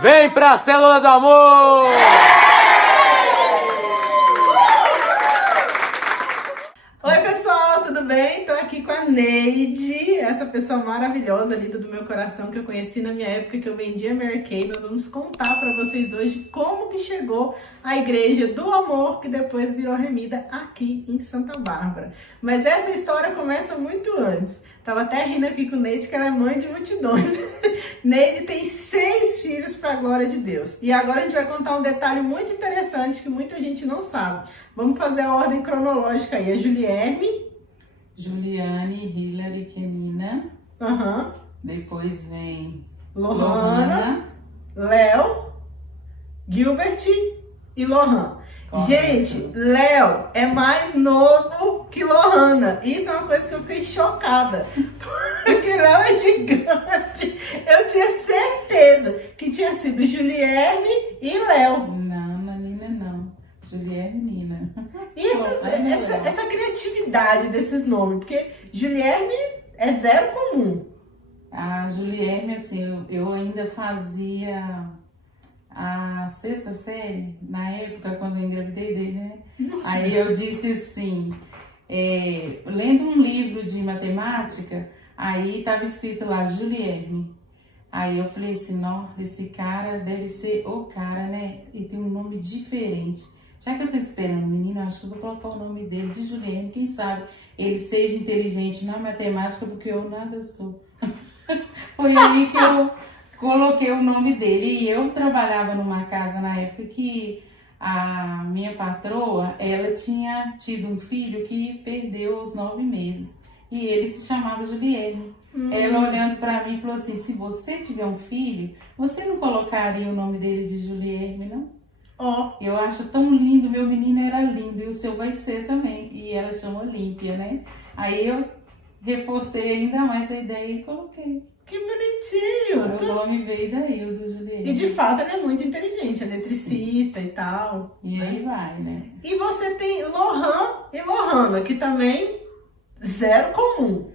Vem pra Célula do Amor! Oi pessoal, tudo bem? Tô aqui com a Neide, essa pessoa maravilhosa, linda do meu coração, que eu conheci na minha época que eu vendia Mary Kay. Nós vamos contar pra vocês hoje como que chegou a Igreja do Amor, que depois virou Remida aqui em Santa Bárbara. Mas essa história começa muito antes. Tava até rindo aqui com Neide, que ela é mãe de multidões. Neide tem 6 filhos para a glória de Deus. E agora a gente vai contar um detalhe muito interessante que muita gente não sabe. Vamos fazer a ordem cronológica aí. A Juliane, Hilary, Kenina. Depois vem Lohana, Léo, Gilbert e Lohan. Correto. Gente, Léo é mais novo que Lohana. Isso é uma coisa que eu fiquei chocada. Porque Léo é gigante. Eu tinha certeza que tinha sido Julierne e Léo. Não, Nina não. Juliane e Nina. Essa criatividade desses nomes. Porque Julierne é zero comum. A Juliane, assim, eu ainda fazia a 6ª série, na época, quando eu engravidei dele, né? Nossa. Aí eu disse assim, lendo um livro de matemática, aí estava escrito lá, Juliane. Aí eu falei assim, não, esse cara deve ser o cara, né? E tem um nome diferente. Já que eu tô esperando o menino, acho que eu vou colocar o nome dele de Juliane, quem sabe ele seja inteligente na matemática, porque eu nada sou. Foi aí que eu coloquei o nome dele. E eu trabalhava numa casa na época que a minha patroa, ela tinha tido um filho que perdeu aos 9 meses. E ele se chamava Juliane. Ela olhando pra mim falou assim, se você tiver um filho, você não colocaria o nome dele de Juliane, não? Eu acho tão lindo, meu menino era lindo e o seu vai ser também. E ela chama Olímpia, né? Aí eu reforcei ainda mais a ideia e coloquei. Que bonitinho! O nome veio daí, o do Juliane. E de fato ele é muito inteligente, é eletricista e tal. E aí vai, né? E você tem Lohan e Lohana, que também zero comum.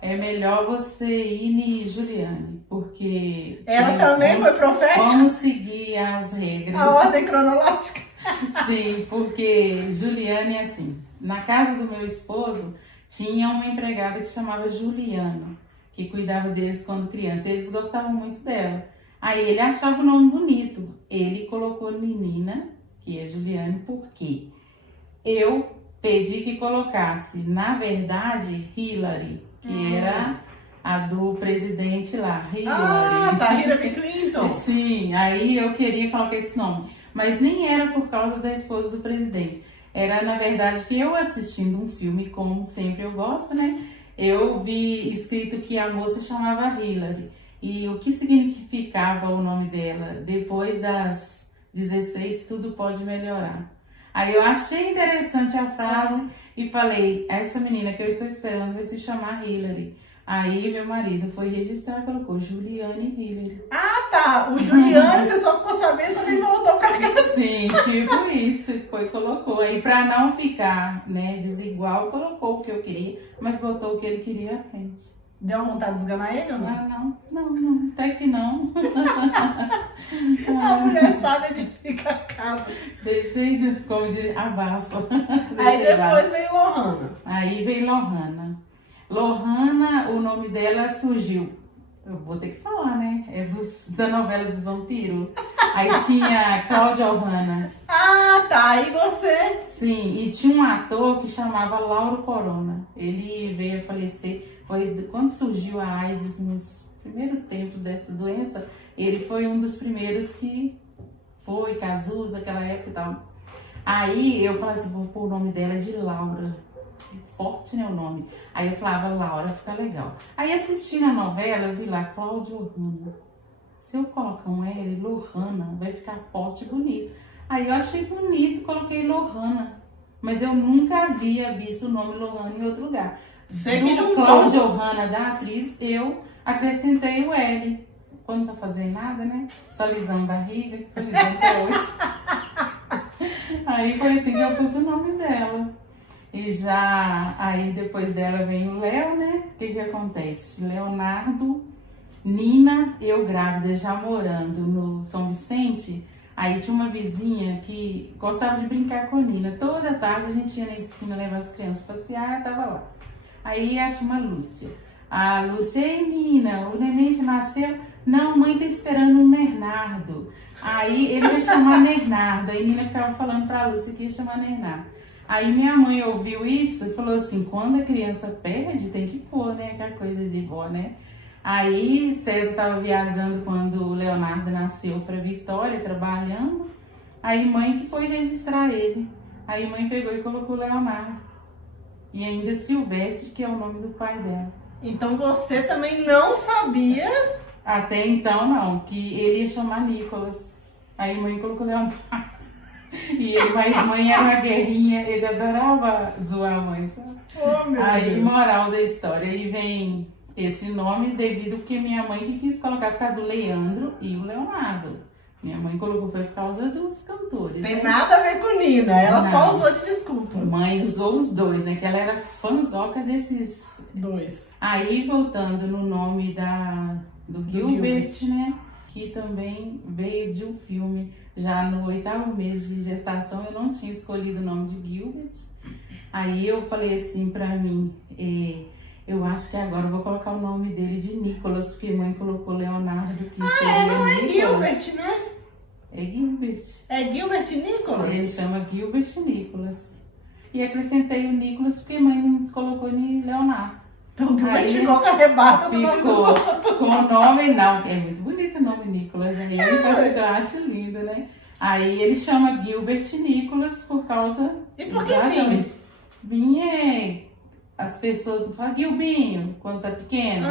É melhor você ir em Juliane, porque... Ela também foi profética? Vamos seguir as regras. A ordem cronológica. Sim, porque Juliane é assim. Na casa do meu esposo, tinha uma empregada que chamava Juliana, que cuidava deles quando criança. Eles gostavam muito dela. Aí ele achava o nome bonito. Ele colocou Menina, que é Juliane, porque eu pedi que colocasse, na verdade, Hilary, que era a do presidente lá, Hillary. Ah, tá, Hillary Clinton. Sim, aí eu queria colocar esse nome. Mas nem era por causa da esposa do presidente. Era, na verdade, que eu assistindo um filme, como sempre eu gosto, né? Eu vi escrito que a moça chamava Hillary. E o que significava o nome dela? Depois das 16, tudo pode melhorar. Aí eu achei interessante a frase e falei, essa menina que eu estou esperando vai se chamar Hillary. Aí meu marido foi registrar e colocou Juliane Hillary. Ah, tá. O Juliane, você só ficou sabendo quando ele voltou pra casa. Sim, tipo isso. Foi, colocou. Aí pra não ficar, né, desigual, colocou o que eu queria, mas botou o que ele queria à frente. Deu vontade de esganar ele ou não? Ah, não. Até que não. A mulher sabe edificar a casa. Deixei, como diz, abafa. Aí Deixei depois abaixo. veio Lohana. Aí veio Lohana. Lohana, o nome dela surgiu, eu vou ter que falar, né? É da novela dos vampiros. Aí tinha Cláudia Ohana. Ah, tá. E você? Sim, e tinha um ator que chamava Lauro Corona. Ele veio a falecer, foi quando surgiu a AIDS, nos primeiros tempos dessa doença, ele foi um dos primeiros que foi, Cazuza, aquela época e tal. Aí eu falei assim, vou pôr o nome dela de Laura. Forte, né, o nome. Aí eu falava, Laura, fica legal. Aí assistindo a novela, eu vi lá, Cláudia Ohana. Se eu colocar um L, Lohana, vai ficar forte e bonito. Aí eu achei bonito, coloquei Lohana. Mas eu nunca havia visto o nome Lohana em outro lugar. Você que juntou. Cláudia Ohana, da atriz, eu acrescentei o L. Quando não tá fazendo nada, né? Só lisando barriga, tô lisando até hoje. Aí foi assim que eu pus o nome dela. E já, aí depois dela vem o Léo, né? O que que acontece? Leonardo, Nina, eu grávida, já morando no São Vicente, aí tinha uma vizinha que gostava de brincar com a Nina. Toda tarde a gente ia na esquina levar as crianças passear, ela tava lá. Aí acha uma Lúcia. A Lúcia, ei Nina, o neném já nasceu? Não, mãe tá esperando um Bernardo. Aí ele vai chamar Bernardo. Aí Nina ficava falando pra Lúcia que ia chamar Bernardo. Aí minha mãe ouviu isso e falou assim, quando a criança perde, tem que pôr, né? Aquela coisa de vó, né? Aí César estava viajando quando o Leonardo nasceu para Vitória, trabalhando. Aí mãe que foi registrar ele. Aí mãe pegou e colocou Leonardo. E ainda Silvestre, que é o nome do pai dela. Então você também não sabia? Até então não, que ele ia chamar Nicolas. Aí mãe colocou Leonardo. E ele, mas mãe era uma guerrinha, ele adorava zoar a mãe, sabe? Oh, meu Aí Deus. moral da história, aí vem esse nome devido que minha mãe que quis colocar por causa do Leandro e o Leonardo. Minha mãe colocou foi por causa dos cantores. Tem né? nada a ver com Nina, ela só Nada. usou de desculpa. Mãe usou os dois, né? Que ela era fãzoca desses. Dois. Aí voltando no nome do Gilbert, né? Que também veio de um filme. Já no 8º mês de gestação eu não tinha escolhido o nome de Gilbert. Aí eu falei assim pra mim, eu acho que agora eu vou colocar o nome dele de Nicolas, porque a mãe colocou Leonardo, que seria Não é Nicolas. Gilbert, né? É Gilbert. É Gilbert Nicholas? Ele chama Gilbert Nicolas. E acrescentei o Nicolas porque a mãe não colocou em Leonardo. Então Gilbert Aí ficou carregado do nome do Ficou outro. com o nome, não, é muito bonito o nome Nicolas, né? Eu em particular acho lindo, né? Aí ele chama Gilbert Nicolas por causa... E por que exatamente. Vinho é... As pessoas falam Gilbinho quando tá pequeno.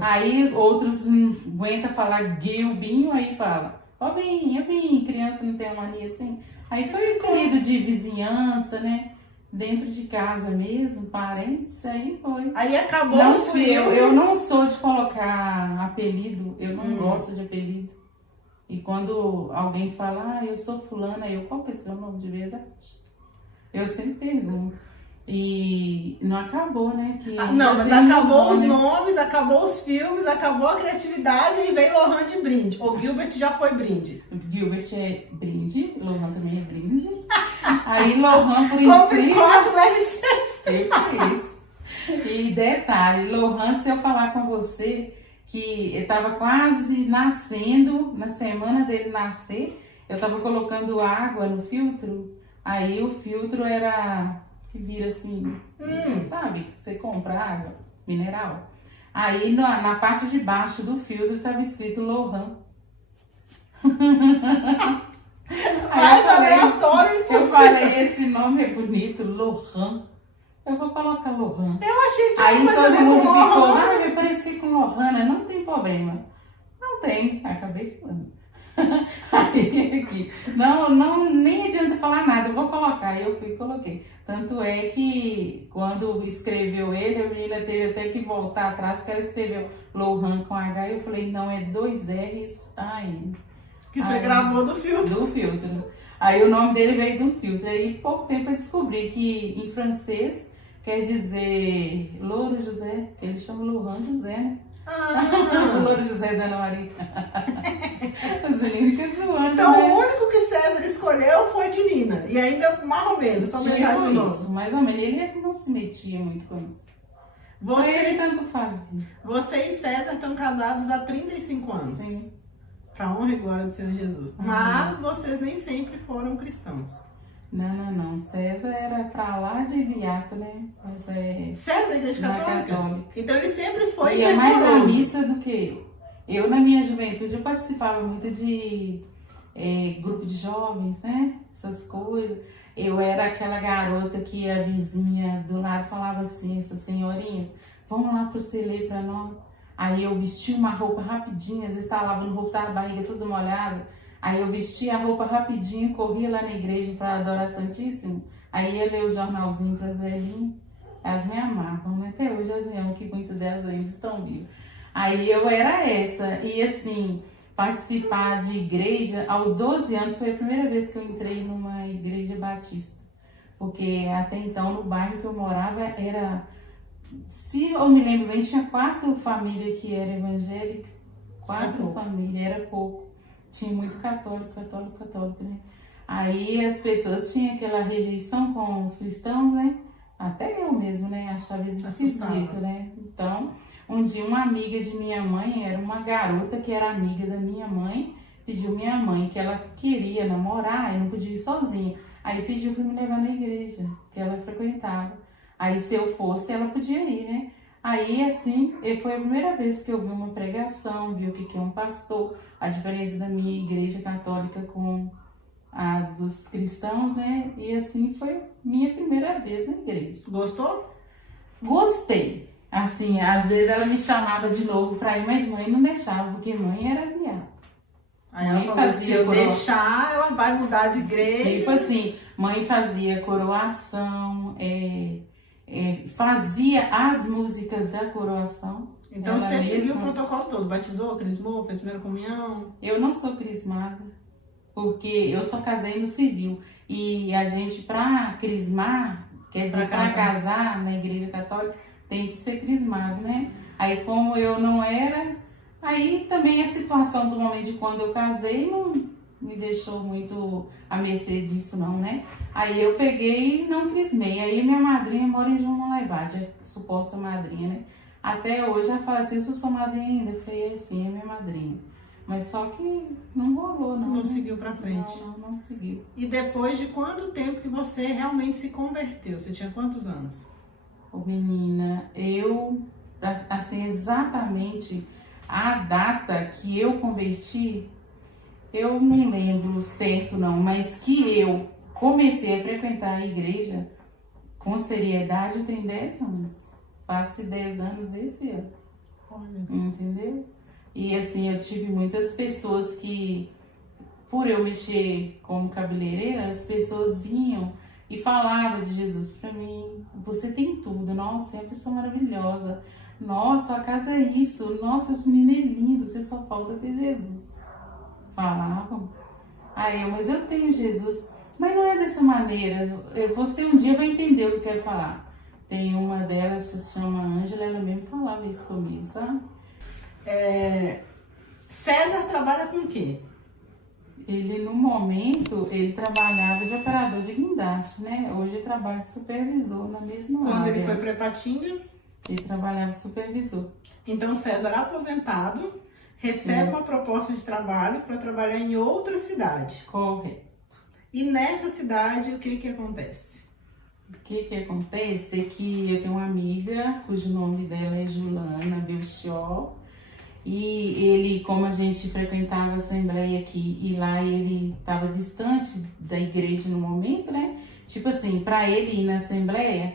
Aí outros não aguentam falar Gilbinho, aí fala, ó Binho, criança não tem uma mania assim. Aí foi apelido de vizinhança, né? Dentro de casa mesmo, parentes, aí foi. Aí acabou Não os fui eu filmes. não sou de colocar apelido, eu não gosto de apelido. E quando alguém fala, eu sou fulana, qual que é seu nome de verdade? Eu sempre pergunto. E não acabou, né? Que Não, mas tem um acabou os nome. nomes, acabou os filmes, acabou a criatividade e veio Lohan de brinde. O Gilbert já foi brinde. Gilbert é brinde, Lohan também é brinde. Aí Lohan, por Compre incrível, 4, leve 6. tipo isso. E detalhe, Lohan, se eu falar com você que ele estava quase nascendo, na semana dele nascer, eu estava colocando água no filtro, aí o filtro era que vira assim, sabe? Você compra água mineral. Aí na parte de baixo do filtro estava escrito Lohan. Mais aleatório Eu falei, esse nome é bonito, Lohan. Eu vou colocar Lohan. Eu achei que tinha Aí uma coisa todo a ver mundo com ficou, Lohan. eu pareci com Lohana, não tem problema. Não tem, acabei falando. Aí aqui, não, nem adianta falar nada, eu vou colocar. Aí eu fui e coloquei. Tanto é que quando escreveu ele, a menina teve até que voltar atrás, porque ela escreveu Lohan com H, e eu falei, não, é 2 R's ainda. Que você gravou do filtro. Do filtro. Aí o nome dele veio de um filtro. Aí pouco tempo eu descobri que em francês quer dizer Louro José. Ele chama Lohan José, né? Louro José da Ana Maria. Os meninos ficam zoando, Então né? o único que César escolheu foi de Nina. E ainda mais ou menos, só metade do Tipo nome. isso, mais ou menos. Ele não se metia muito com isso. Ele Você, tanto fazia. você e César estão casados há 35 anos. Sim. Pra honra e glória do Senhor Jesus. Mas vocês nem sempre foram cristãos. Não. César era pra lá de Beato, né? Mas é... César da Igreja Na Católica? Católica. Então ele sempre foi Ia mais à fervoroso. missa do que eu. Eu, na minha juventude, eu participava muito de grupo de jovens, né? Essas coisas. Eu era aquela garota que a vizinha do lado falava assim, essas senhorinhas, vamos lá pro celê pra nós. Aí eu vestia uma roupa rapidinho, às vezes estava lavando roupa, tava a barriga toda molhada. Aí eu vestia a roupa rapidinho, corria lá na igreja para adorar Santíssimo. Aí ia ler o jornalzinho para as velhinhas. Elas me amavam, né? Até hoje as amam, que muitas delas ainda estão vivas. Aí eu era essa. E assim, participar de igreja, aos 12 anos foi a primeira vez que eu entrei numa igreja batista. Porque até então, no bairro que eu morava, era... Se eu me lembro bem, tinha 4 famílias que eram evangélicas. 4 famílias, era pouco. Tinha muito católico, né? Aí as pessoas tinham aquela rejeição com os cristãos, né? Até eu mesmo, né? Achava isso esquisito, né? Então, um dia uma amiga de minha mãe, era uma garota que era amiga da minha mãe, pediu minha mãe que ela queria namorar e não podia ir sozinha. Aí pediu para me levar na igreja, que ela frequentava. Aí se eu fosse, ela podia ir, né? Aí, assim, foi a primeira vez que eu vi uma pregação, vi o que é um pastor, a diferença da minha igreja católica com a dos cristãos, né? E assim, foi minha primeira vez na igreja. Gostou? Gostei. Assim, às vezes ela me chamava de novo pra ir, mas mãe não deixava, porque mãe era viada. Aí ela falou, se eu deixar, ela vai mudar de igreja. Tipo assim, mãe fazia coroação, fazia as músicas da coroação. Então você seguiu o protocolo todo, batizou, crismou, fez primeira comunhão? Eu não sou crismada, porque eu só casei no civil. E a gente, pra crismar, quer dizer, pra casar na igreja católica, tem que ser crismado, né? Aí como eu não era, aí também a situação do momento de quando eu casei não me deixou muito à mercê disso não, né? Aí eu peguei e não crismei. Aí minha madrinha mora em João Malaibade, a suposta madrinha, né? Até hoje ela fala assim, eu sou sua madrinha ainda. Eu falei, sim, é minha madrinha. Mas só que não rolou, não. Não seguiu pra frente. Não seguiu. E depois de quanto tempo que você realmente se converteu? Você tinha quantos anos? Ô menina, eu, assim, exatamente a data que eu converti, eu não lembro certo não, mas que eu comecei a frequentar a igreja com seriedade, eu tenho 10 anos. Faço 10 anos esse ano. Olha. Entendeu? E assim, eu tive muitas pessoas que, por eu mexer como cabeleireira, as pessoas vinham e falavam de Jesus pra mim. Você tem tudo, nossa, é uma pessoa maravilhosa. Nossa, a casa é isso. Nossa, esse menino é lindo, você só falta ter Jesus. Falavam. Aí eu, mas eu tenho Jesus. Mas não é dessa maneira. Você um dia vai entender o que eu quero falar. Tem uma delas que se chama Ângela, ela mesmo falava isso comigo, sabe? César trabalha com o quê? Ele, no momento, ele trabalhava de operador de guindaste, né? Hoje ele trabalha de supervisor na mesma área. Quando ele foi para Ipatinga? Ele trabalhava de supervisor. Então, César, aposentado, recebe uma proposta de trabalho para trabalhar em outra cidade. Correto. E nessa cidade, o que acontece? O que acontece é que eu tenho uma amiga, cujo nome dela é Juliana Belchior, e ele, como a gente frequentava a assembleia aqui, e lá ele estava distante da igreja no momento, né? Tipo assim, para ele ir na assembleia,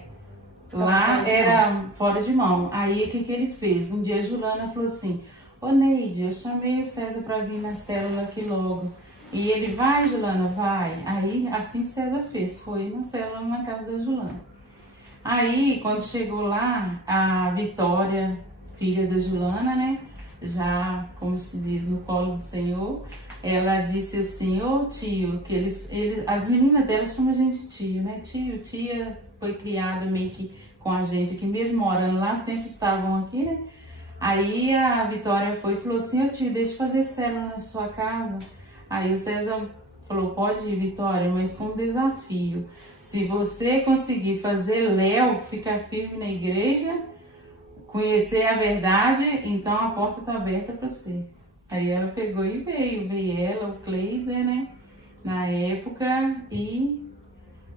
lá era fora de mão. Aí o que ele fez? Um dia a Juliana falou assim, ô Neide, eu chamei o César para vir na célula aqui logo. E ele, vai Juliana, vai. Aí assim César fez, foi na célula na casa da Juliana. Aí quando chegou lá, a Vitória, filha da Juliana, né? Já, como se diz, no colo do Senhor, ela disse assim, ô tio, que as meninas dela chamam a gente tio, né? Tio, tia, foi criada meio que com a gente aqui, mesmo morando lá, sempre estavam aqui, né? Aí a Vitória foi e falou assim, ô tio, deixa eu fazer célula na sua casa. Aí o César falou, pode ir, Vitória, mas com desafio. Se você conseguir fazer Léo ficar firme na igreja, conhecer a verdade, então a porta está aberta para você. Aí ela pegou e veio ela, o Kleiser, né, na época, e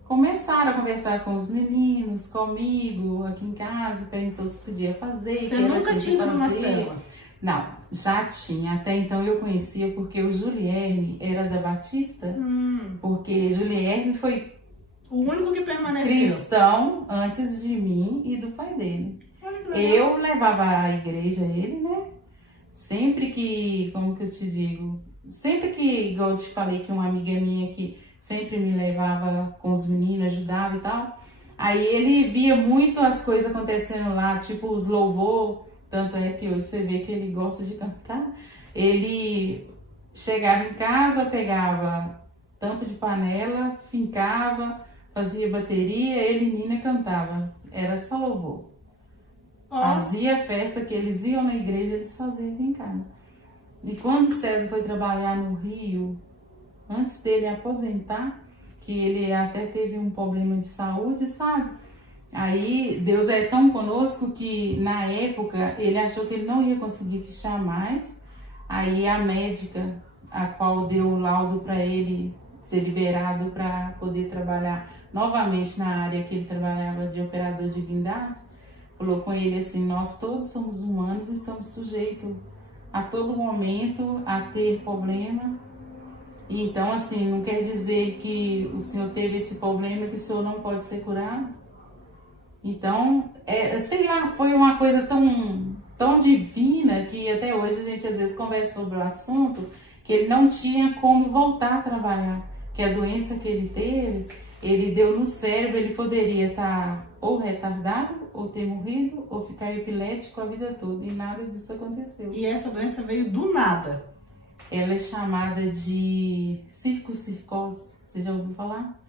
começaram a conversar com os meninos, comigo, aqui em casa, perguntou se podia fazer. Você nunca tinha ido numa célula? Não, já tinha. Até então eu conhecia porque o Julierme era da Batista, porque Julierme foi o único que permaneceu cristão antes de mim e do pai dele. Eu levava à igreja ele, né? Sempre que, como que eu te digo? Sempre que, igual eu te falei, que uma amiga minha que sempre me levava com os meninos, ajudava e tal. Aí ele via muito as coisas acontecendo lá, tipo os louvor, tanto é que hoje você vê que ele gosta de cantar. Ele chegava em casa, pegava tampa de panela, fincava, fazia bateria, ele e Nina cantava. Era só louvor. Fazia festa que eles iam na igreja, eles faziam aqui em casa. E quando o César foi trabalhar no Rio, antes dele aposentar, que ele até teve um problema de saúde, sabe? Aí Deus é tão conosco que na época ele achou que ele não ia conseguir fichar mais. Aí a médica, a qual deu o laudo para ele ser liberado para poder trabalhar novamente na área que ele trabalhava de operador de guindaste, falou com ele assim: nós todos somos humanos e estamos sujeitos a todo momento a ter problema. Então, assim, não quer dizer que o senhor teve esse problema que o senhor não pode ser curado. Então, sei lá, foi uma coisa tão divina que até hoje a gente às vezes conversa sobre o assunto, que ele não tinha como voltar a trabalhar, que a doença que ele teve, ele deu no cérebro, ele poderia estar ou retardado, ou ter morrido, ou ficar epilético a vida toda, e nada disso aconteceu. E essa doença veio do nada? Ela é chamada de circocircose, você já ouviu falar?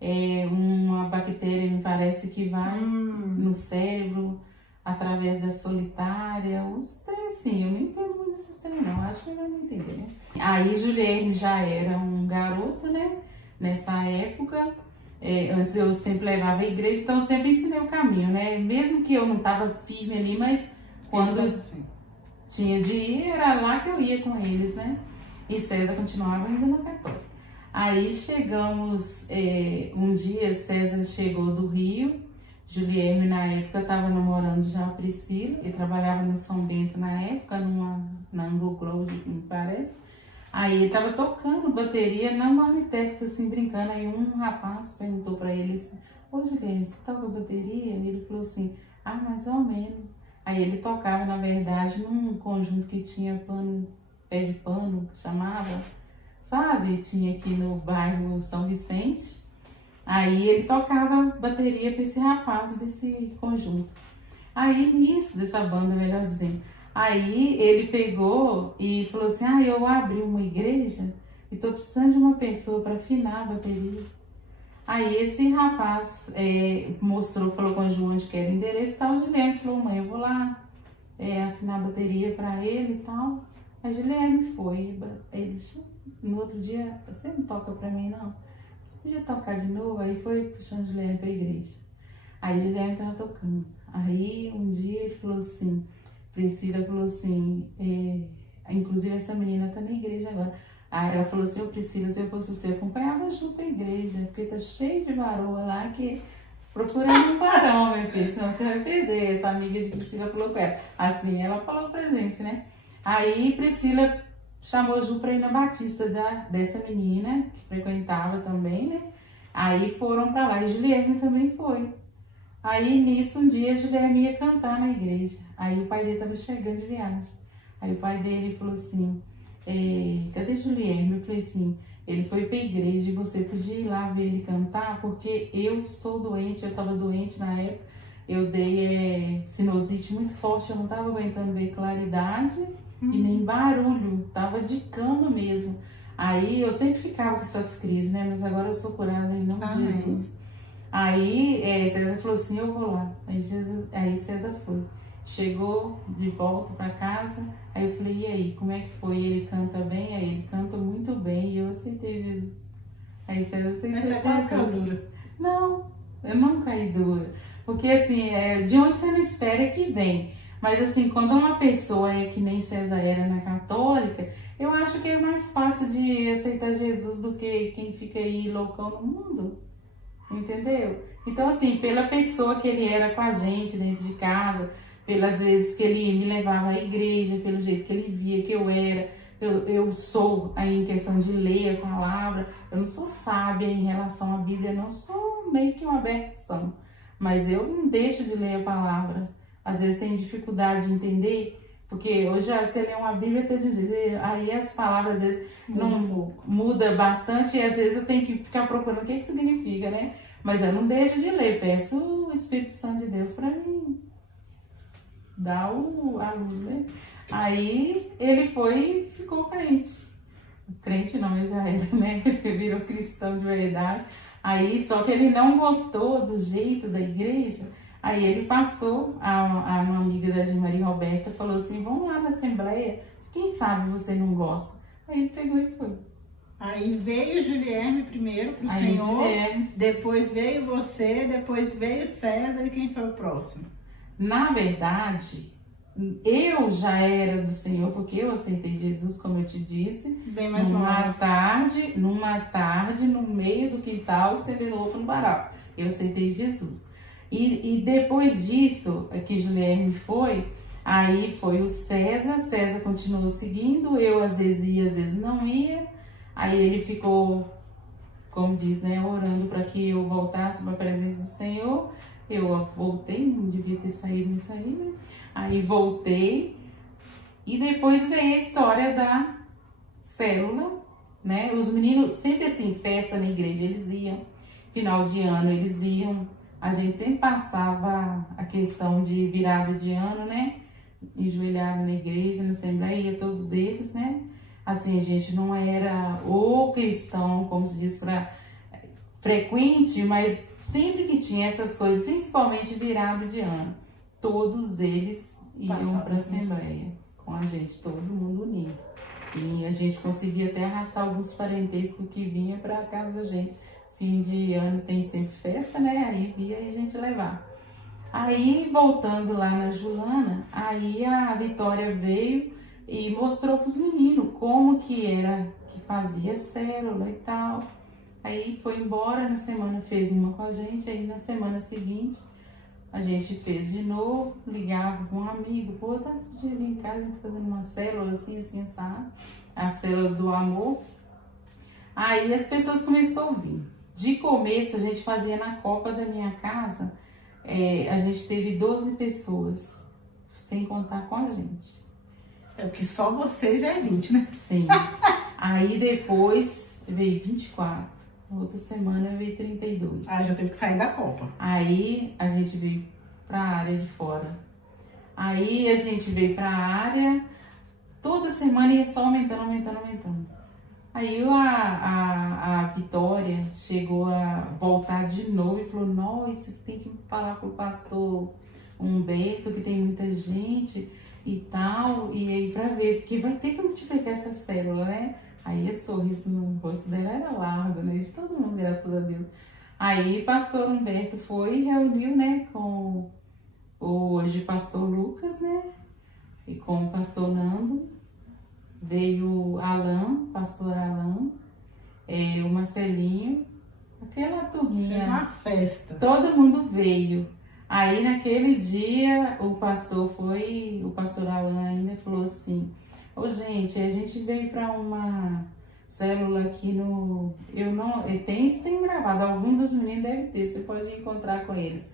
É uma bactéria, me parece, que vai no cérebro através da solitária, uns três assim, eu não entendo muito desses três não, acho que ele vai não entender, né? Aí Julierne já era um garoto, né, nessa época, antes eu sempre levava à igreja, então eu sempre ensinei o caminho, né, mesmo que eu não estava firme ali, mas quando tinha de ir, era lá que eu ia com eles, né, e César continuava ainda na católica. Aí chegamos, um dia César chegou do Rio, Julierne na época estava namorando já a Priscila, ele trabalhava no São Bento na época, na Anglo Grove, me parece. Aí ele estava tocando bateria na Marmitex, assim, brincando. Aí um rapaz perguntou para ele assim: ô Julierne, você toca bateria? E ele falou assim: ah, mais ou menos. Aí ele tocava, na verdade, num conjunto que tinha pé de pano, que chamava, sabe? Tinha aqui no bairro São Vicente. Aí ele tocava bateria para esse rapaz desse conjunto. Aí nisso, dessa banda, melhor dizendo. Aí ele pegou e falou assim: ah, eu abri uma igreja e tô precisando de uma pessoa para afinar a bateria. Aí esse rapaz falou com a Ju onde que era o endereço e tal. Julierne falou: mãe, eu vou lá afinar a bateria para ele e tal. A Julierne foi. Ele, no outro dia: você não toca para mim não? Você podia tocar de novo? Aí foi puxando Julierne para a igreja. Aí Julierne estava tocando. Aí um dia ele falou assim, Priscila falou assim, inclusive essa menina tá na igreja agora. Aí ela falou assim: ô Priscila, se eu fosse você, eu acompanhava a Ju pra igreja, porque tá cheio de varoa lá que procurando um varão, meu filho, senão você vai perder. Essa amiga de Priscila falou com ela. Assim ela falou pra gente, né? Aí Priscila chamou a Ju pra ir na batista dessa menina, que frequentava também, né? Aí foram pra lá, e Julierne também foi. Aí nisso, um dia, Julierne ia cantar na igreja. Aí o pai dele estava chegando de viagem. Aí o pai dele falou assim: cadê Julierne? Eu falei assim: ele foi para a igreja e você podia ir lá ver ele cantar, porque eu estou doente, eu estava doente na época. Eu dei sinusite muito forte, eu não estava aguentando ver claridade e nem barulho, estava de cama mesmo. Aí eu sempre ficava com essas crises, né? Mas agora eu sou curada em nome de Jesus. Aí César falou assim: eu vou lá. Aí César foi. Chegou de volta para casa. Aí eu falei: e aí, como é que foi? Ele canta bem? Aí ele canta muito bem. E eu aceitei Jesus. Aí César aceitou Jesus. Mas você quase dura? Não, eu não caí dura. Porque assim, de onde você não espera é que vem. Mas assim, quando uma pessoa que nem César era na católica, eu acho que é mais fácil de aceitar Jesus do que quem fica aí loucão no mundo. Entendeu? Então assim, pela pessoa que ele era com a gente dentro de casa, pelas vezes que ele me levava à igreja, pelo jeito que ele via que eu era, eu sou aí em questão de ler a palavra, eu não sou sábia em relação à Bíblia, não sou meio que uma aberração, mas eu não deixo de ler a palavra. Às vezes tenho dificuldade de entender, porque hoje você lê uma Bíblia até dizer, aí as palavras às vezes não muda bastante, e às vezes eu tenho que ficar procurando o que significa, né? Mas eu não deixo de ler, peço o Espírito Santo de Deus para mim dar a luz, né? Aí ele foi e ficou crente. Crente não, ele já era, né? Ele virou cristão de verdade. Aí, só que ele não gostou do jeito da igreja. Aí ele passou, uma amiga da Maria Roberta falou assim: vamos lá na Assembleia, você Quem sabe você não gosta? Aí ele pegou e foi. Aí veio Julierme primeiro pro Aí Senhor, Julierme. depois veio você, depois veio César, e quem foi o próximo? Na verdade, eu já era do Senhor, porque eu aceitei Jesus, como eu te disse, Bem mais numa nova. tarde, no meio do quintal, estendendo louco no varal. Eu aceitei Jesus. E depois disso, que Julierme foi, aí foi o César continuou seguindo, eu às vezes ia, às vezes não ia. Aí ele ficou, como diz, né, orando para que eu voltasse para a presença do Senhor. Eu voltei, não devia ter saído nisso aí, né? Aí voltei. E depois veio a história da célula, né? Os meninos, sempre assim, festa na igreja, eles iam. Final de ano, eles iam. A gente sempre passava a questão de virada de ano, né? Enjoelhado na igreja, na Assembleia, todos eles, né? Assim, a gente não era o cristão, como se diz, frequente, mas sempre que tinha essas coisas, principalmente virada de ano, todos eles iam para a Assembleia com a gente, todo mundo unido. E a gente conseguia até arrastar alguns parentescos que vinham para a casa da gente. Fim de ano tem sempre festa, né? Aí via e a gente levar. Aí, voltando lá na Julana, aí a Vitória veio e mostrou para os meninos como que era, que fazia célula e tal. Aí foi embora, na semana fez uma com a gente, aí na semana seguinte a gente fez de novo, ligava com um amigo, pô, tá, você podia vir em casa, a gente fazendo uma célula assim, assim, sabe? A célula do amor. Aí as pessoas começaram a vir. De começo a gente fazia na copa da minha casa, a gente teve 12 pessoas, sem contar com a gente. É porque só você já é 20, né? Sim. Aí depois veio 24. Na outra semana veio 32. Ah, já teve que sair da Copa. Aí a gente veio para a área de fora. Aí a gente veio para a área, toda semana ia só aumentando, aumentando, aumentando. Aí a Vitória chegou a voltar de novo e falou, nossa, tem que falar pro pastor Humberto, que tem muita gente e tal, e aí pra ver, porque vai ter que multiplicar essa célula, né? Aí o sorriso no rosto dela era largo, né? De todo mundo, graças a Deus. Aí o pastor Humberto foi e reuniu, né, com o hoje pastor Lucas, né? E com o pastor Nando. Veio Alan, pastor Alan, o Marcelinho, aquela turminha. Fez uma festa. Todo mundo veio. Aí naquele dia o pastor Alan ainda falou assim, ô gente, a gente veio para uma célula aqui no. Isso tem gravado, algum dos meninos deve ter, você pode encontrar com eles.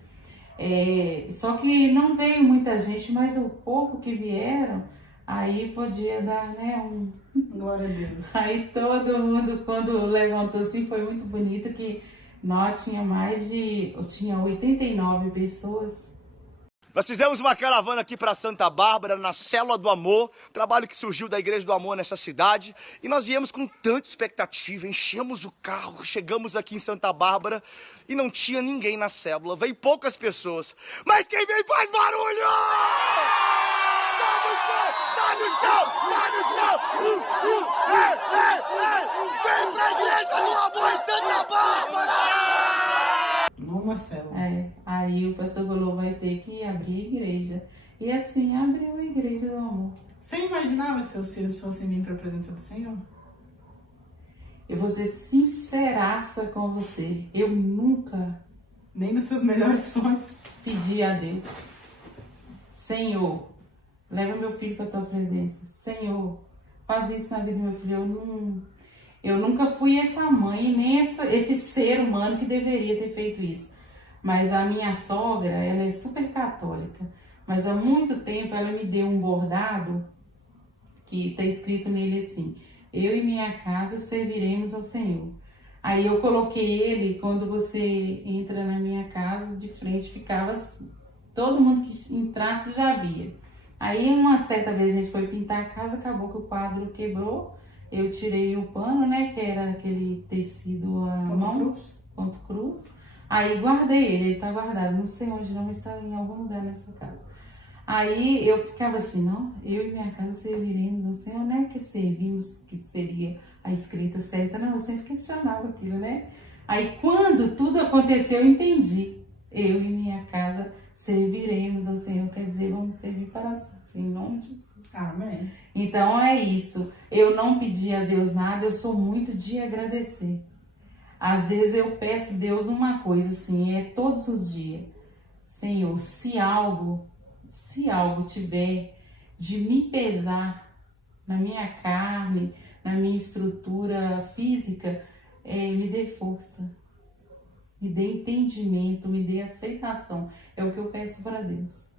Só que não veio muita gente, mas o pouco que vieram, aí podia dar, né, Glória a Deus. Aí todo mundo, quando levantou assim, foi muito bonito que nós tinha 89 pessoas. Nós fizemos uma caravana aqui para Santa Bárbara, na Célula do Amor, trabalho que surgiu da Igreja do Amor nessa cidade. E nós viemos com tanta expectativa, enchemos o carro, chegamos aqui em Santa Bárbara e não tinha ninguém na célula, veio poucas pessoas. Mas quem veio faz barulho! Tá no chão! Tá no chão! Vem pra Igreja do Amor em Santa Bárbara! Numa célula. Aí o pastor falou, vai ter que abrir a igreja. E assim, abriu a Igreja do Amor. Você imaginava que seus filhos fossem vir para a presença do Senhor? Eu vou ser sinceraça com você. Eu nunca Nem nos seus melhores sonhos. pedi a Deus, Senhor, leva meu filho para a tua presença. Senhor, faz isso na vida do meu filho. Eu nunca fui essa mãe, nem esse ser humano que deveria ter feito isso. Mas a minha sogra, ela é super católica. Mas há muito tempo ela me deu um bordado que está escrito nele assim, eu e minha casa serviremos ao Senhor. Aí eu coloquei ele, quando você entra na minha casa, de frente ficava assim. Todo mundo que entrasse já via. Aí uma certa vez a gente foi pintar a casa, acabou que o quadro quebrou. Eu tirei o pano, né, que era aquele tecido à mão, ponto cruz. Aí guardei ele tá guardado, não sei onde não, está em algum lugar nessa casa. Aí eu ficava assim, não, eu e minha casa serviremos ao Senhor, não é que servimos, que seria a escrita certa, não, eu sempre questionava aquilo, né? Aí quando tudo aconteceu, eu entendi, eu e minha casa serviremos ao Senhor, quer dizer, vamos servir para sempre, em nome de Jesus. Amém. Então é isso, eu não pedi a Deus nada, eu sou muito de agradecer. Às vezes eu peço a Deus uma coisa assim, todos os dias, Senhor, se algo tiver de me pesar na minha carne, na minha estrutura física, me dê força, me dê entendimento, me dê aceitação. É o que eu peço para Deus.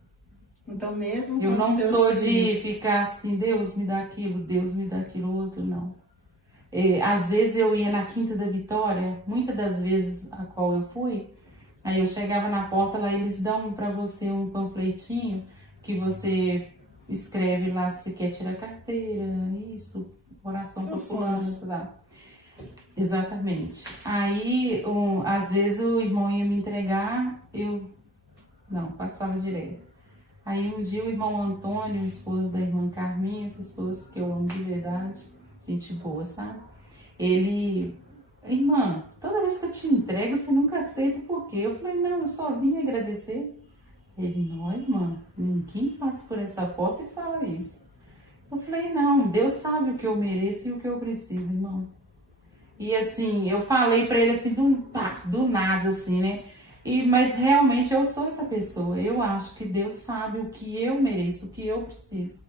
Então mesmo Eu com não seus sou de filhos, ficar assim, Deus me dá aquilo, Deus me dá aquilo outro, não. Às vezes eu ia na Quinta da Vitória, muitas das vezes a qual eu fui, aí eu chegava na porta lá, eles dão para você um panfletinho que você escreve lá se você quer tirar carteira, isso, oração Seus popular, sonhos. tá? Exatamente. Aí, às vezes o irmão ia me entregar, eu não, passava direto. Aí um dia o irmão Antônio, o esposo da irmã Carminha, pessoas que eu amo de verdade, gente boa, sabe? Ele, irmã, toda vez que eu te entrego, você nunca aceita, por quê? Eu falei, não, eu só vim agradecer. Ele, não, irmã, ninguém passa por essa porta e fala isso. Eu falei, não, Deus sabe o que eu mereço e o que eu preciso, irmão. E assim, eu falei pra ele assim, do nada, assim, né? Mas realmente eu sou essa pessoa. Eu acho que Deus sabe o que eu mereço, o que eu preciso.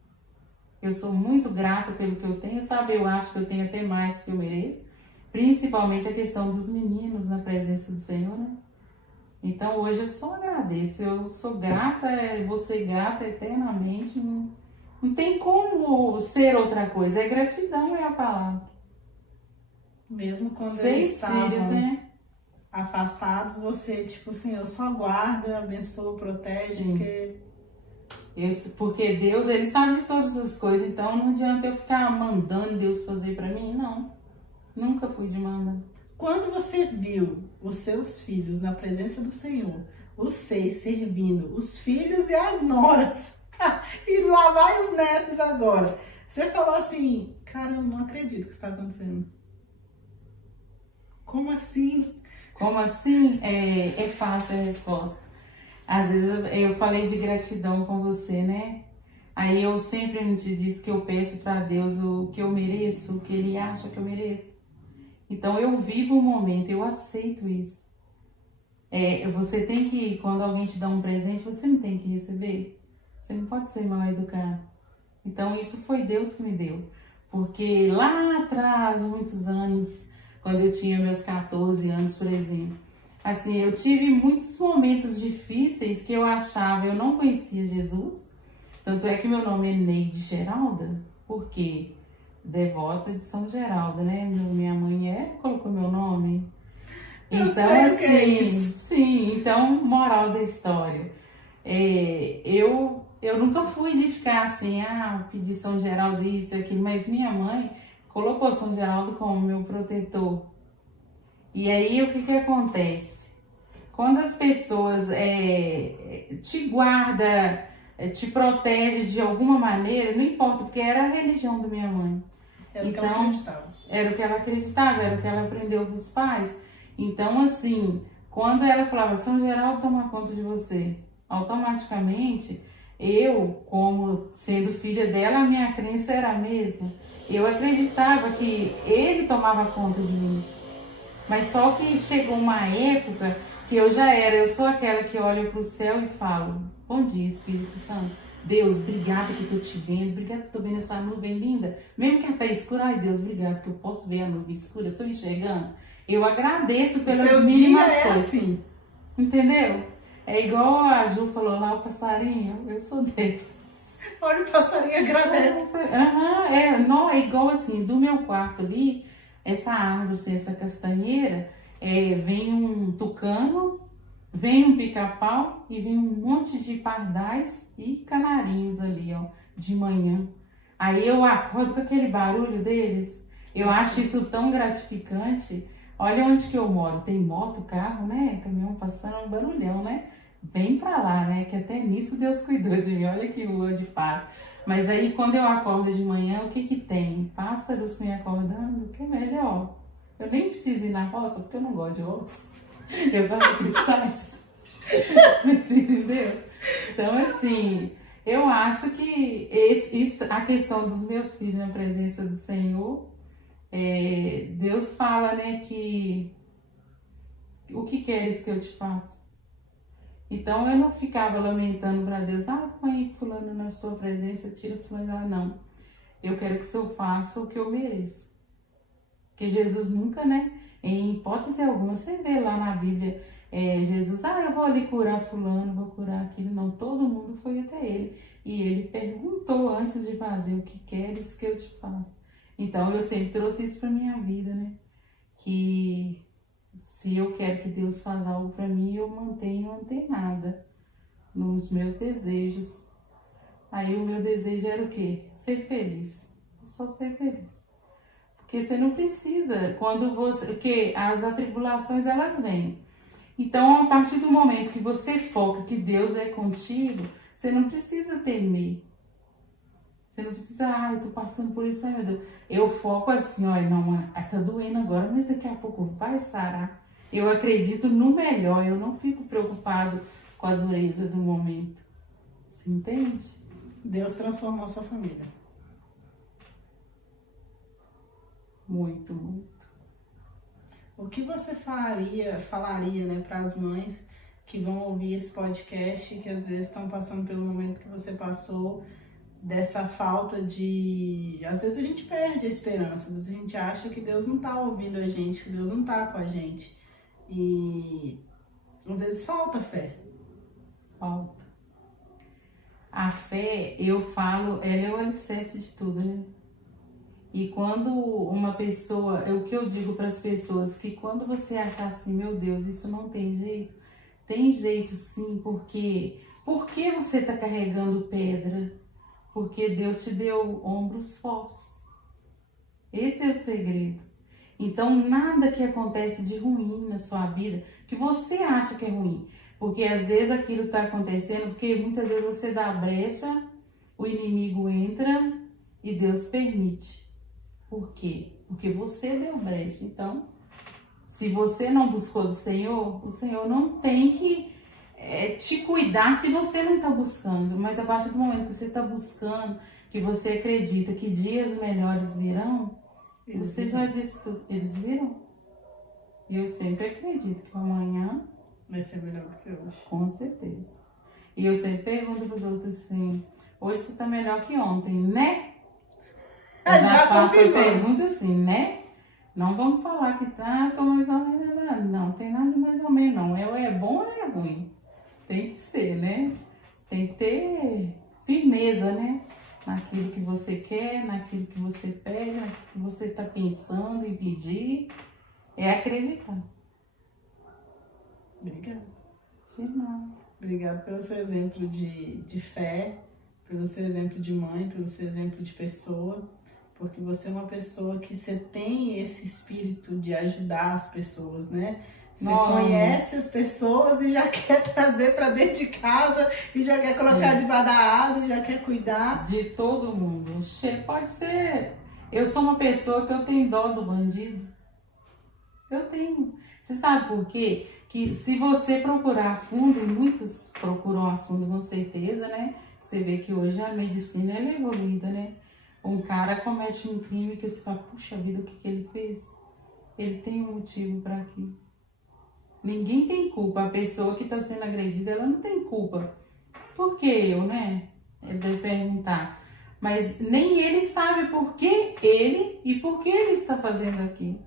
Eu sou muito grata pelo que eu tenho, sabe? Eu acho que eu tenho até mais que eu mereço. Principalmente a questão dos meninos na presença do Senhor, né? Então hoje eu só agradeço. Eu sou grata, vou ser grata eternamente. Não tem como ser outra coisa. É gratidão, é a palavra. mesmo quando 6 eles estavam filhos, né? afastados, você, tipo, Senhor, só guarda, abençoa, protege, Sim. porque Porque Deus, Ele sabe de todas as coisas, então não adianta eu ficar mandando Deus fazer pra mim, não. Nunca fui de mandar. quando você viu os seus filhos na presença do Senhor, os 6 servindo, os filhos e as noras, e lá vai os netos agora, você falou assim, cara, eu não acredito que isso está acontecendo. Como assim? Como assim? É fácil a resposta. Às vezes eu falei de gratidão com você, né? Aí eu sempre te disse que eu peço para Deus o que eu mereço, o que Ele acha que eu mereço. Então eu vivo o momento, eu aceito isso. Você tem que, quando alguém te dá um presente, você não tem que receber. Você não pode ser mal educado. Então isso foi Deus que me deu. Porque lá atrás, muitos anos, quando eu tinha meus 14 anos, por exemplo, assim, eu tive muitos momentos difíceis que eu achava, eu não conhecia Jesus. Tanto é que meu nome é Neide Geralda, porque devota de São Geraldo, né? Minha mãe colocou meu nome. Eu Então, sei o assim, que é isso. sim, então, moral da história. Eu nunca fui de ficar assim, pedir São Geraldo isso e aquilo, mas minha mãe colocou São Geraldo como meu protetor. E aí, o que acontece? Quando as pessoas te guardam, te protegem de alguma maneira, não importa, porque era a religião da minha mãe. Era o que ela acreditava. Era o que ela acreditava, era o que ela aprendeu com os pais. Então, assim, quando ela falava, São Geraldo toma conta de você, automaticamente, eu, como sendo filha dela, a minha crença era a mesma. Eu acreditava que ele tomava conta de mim. Mas só que chegou uma época que eu sou aquela que olha para o céu e falo, bom dia, Espírito Santo. Deus, obrigado que eu tô te vendo, obrigado que eu tô vendo essa nuvem linda. Mesmo que ela tá escura, ai Deus, obrigado que eu posso ver a nuvem escura, eu tô enxergando. Eu agradeço pelas Seu mínimas dia coisas. assim. Entendeu? É igual a Ju falou lá, o passarinho, eu sou desse. Olha o passarinho agradece. Não, é igual assim, do meu quarto ali, essa árvore, assim, essa castanheira, vem um tucano, vem um pica-pau e vem um monte de pardais e canarinhos ali, ó, de manhã. Aí eu acordo com aquele barulho deles. Eu acho isso tão gratificante. Olha onde que eu moro, tem moto, carro, né? Caminhão passando, um barulhão, né? bem pra lá, né? Que até nisso Deus cuidou de mim. Olha que lua de paz. Mas aí quando eu acordo de manhã, o que que tem? Pássaros me acordando, que é melhor. Eu nem preciso ir na roça, porque eu não gosto de roça. Eu gosto de cristais. Você entendeu? Então, assim, eu acho que a questão dos meus filhos na presença do Senhor, Deus fala, né, que o que queres que eu te faça? Então, eu não ficava lamentando para Deus, põe fulano na sua presença, tira fulano, não. Eu quero que o Senhor faça o que eu mereço. Porque Jesus nunca, né, em hipótese alguma, você vê lá na Bíblia, Jesus, eu vou ali curar fulano, vou curar aquilo. Não, todo mundo foi até ele. E ele perguntou antes de fazer, o que queres que eu te faça? Então, eu sempre trouxe isso para minha vida, né? Que se eu quero que Deus faça algo para mim, eu mantenho antenada nos meus desejos. Aí o meu desejo era o quê? Ser feliz. Só ser feliz. Porque você não precisa, porque as atribulações elas vêm. Então, a partir do momento que você foca que Deus é contigo, você não precisa temer. Você não precisa, eu tô passando por isso, meu Deus. Eu foco assim, não, tá doendo agora, mas daqui a pouco vai sarar. Eu acredito no melhor, eu não fico preocupado com a dureza do momento. Você entende? Deus transformou sua família. Muito, muito. O que você falaria, né, para as mães que vão ouvir esse podcast, que às vezes estão passando pelo momento que você passou, dessa falta de... Às vezes a gente perde a esperança, às vezes a gente acha que Deus não está ouvindo a gente, que Deus não está com a gente. E às vezes falta fé. Falta. A fé, eu falo, ela é o alicerce de tudo, né? E quando uma pessoa, o que eu digo para as pessoas, que quando você achar assim, meu Deus, isso não tem jeito sim, porque você está carregando pedra? Porque Deus te deu ombros fortes. Esse é o segredo. Então, nada que acontece de ruim na sua vida, que você acha que é ruim, porque às vezes aquilo está acontecendo, porque muitas vezes você dá brecha, o inimigo entra e Deus permite. Por quê? Porque você deu brecha. Então, se você não buscou do Senhor, o Senhor não tem que te cuidar se você não está buscando. Mas a partir do momento que você está buscando, que você acredita que dias melhores virão, você já disse tudo. Eles viram? E eu sempre acredito que amanhã vai ser melhor do que hoje. Com certeza. E eu sempre pergunto para os outros assim, hoje você está melhor que ontem, né? Eu já faço a pergunta assim, né? Não vamos falar que tô mais ou menos, não tem nada de mais ou menos, não. É bom ou é ruim? Tem que ser, né? Tem que ter firmeza, né? Naquilo que você quer, naquilo que você pega, naquilo que você está pensando em pedir. É acreditar. Obrigada. De nada. Obrigada pelo seu exemplo de fé, pelo seu exemplo de mãe, pelo seu exemplo de pessoa. Porque você é uma pessoa que você tem esse espírito de ajudar as pessoas, né? Você conhece as pessoas e já quer trazer para dentro de casa e já quer colocar debaixo da asa e já quer cuidar. De todo mundo. Pode ser... Eu sou uma pessoa que eu tenho dó do bandido. Eu tenho. Você sabe por quê? Que se você procurar a fundo, e muitos procuram a fundo com certeza, né? Você vê que hoje a medicina ela é evoluída, né? Um cara comete um crime que você fala, puxa vida, o que ele fez? Ele tem um motivo para aquilo. Ninguém tem culpa. A pessoa que está sendo agredida, ela não tem culpa. Por que eu, né? Ele deve perguntar. Mas nem ele sabe por que ele e por que ele está fazendo aquilo.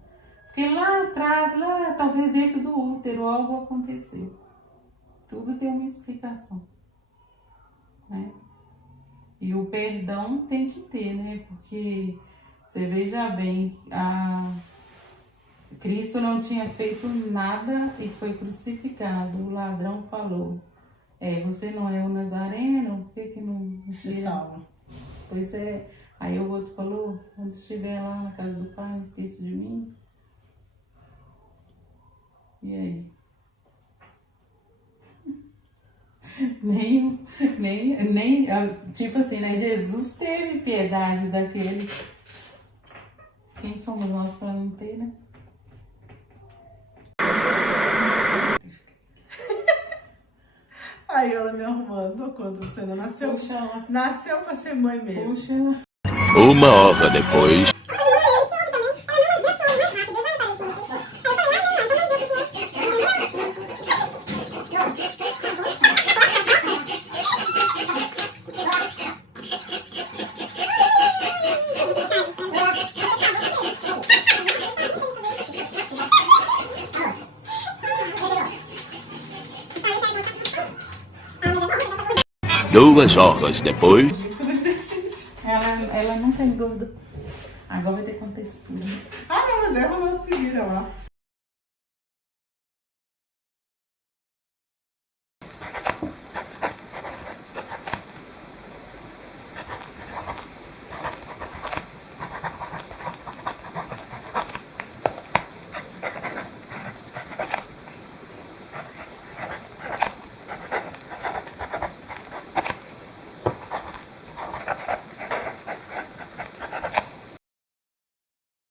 Porque lá atrás, talvez dentro do útero, algo aconteceu. Tudo tem uma explicação, né? E o perdão tem que ter, né? Porque você veja bem, Cristo não tinha feito nada e foi crucificado. O ladrão falou, você não é o Nazareno? Por que não Se salva? Pois é. Aí o outro falou, quando estiver lá na casa do Pai, não esqueça de mim. E aí? Tipo assim, né? Jesus teve piedade daquele. Quem somos nós para não ter, né? Aí ela me arrumando, dou conta, você não nasceu. Puxa, Nasceu pra ser mãe mesmo. puxa. Uma hora depois. Duas horas depois. Fazer exercício. Ela não tem dúvida. Agora vai ter contexto tudo. Ah, não, mas é rolando seguir, ó.